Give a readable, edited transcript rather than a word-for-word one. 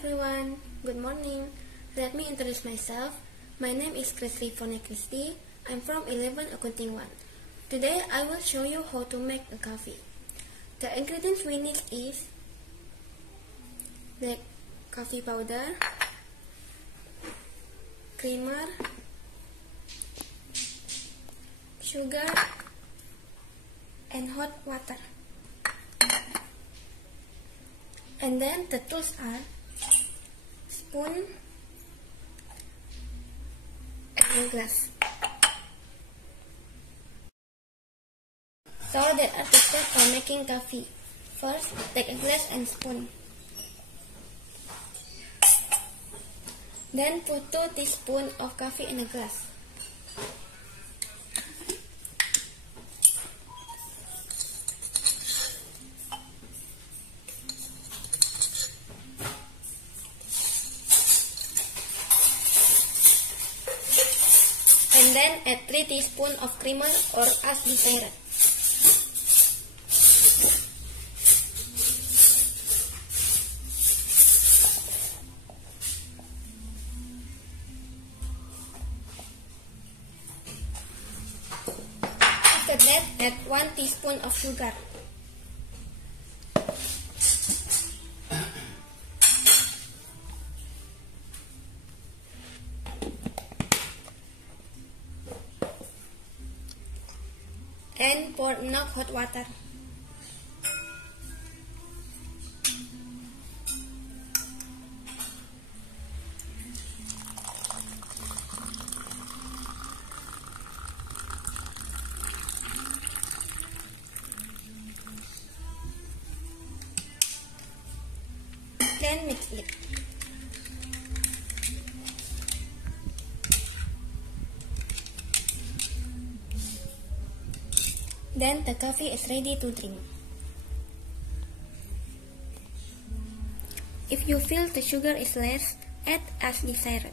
everyone, good morning. Let me introduce myself. My name is Gras. I'm from 11 Accounting 1. Today I will show you how to make a coffee. The ingredients we need is black coffee powder, creamer, sugar, and hot water. And then the tools are spoon and a glass. So there are the steps for making coffee. First, take a glass and spoon. Then put 2 teaspoons of coffee in a glass. And then add 3 teaspoons of creamer or as desired. After that, add 1 teaspoon of sugar. And pour enough hot water. Then mix it. Then the coffee is ready to drink. If you feel the sugar is less, add as desired.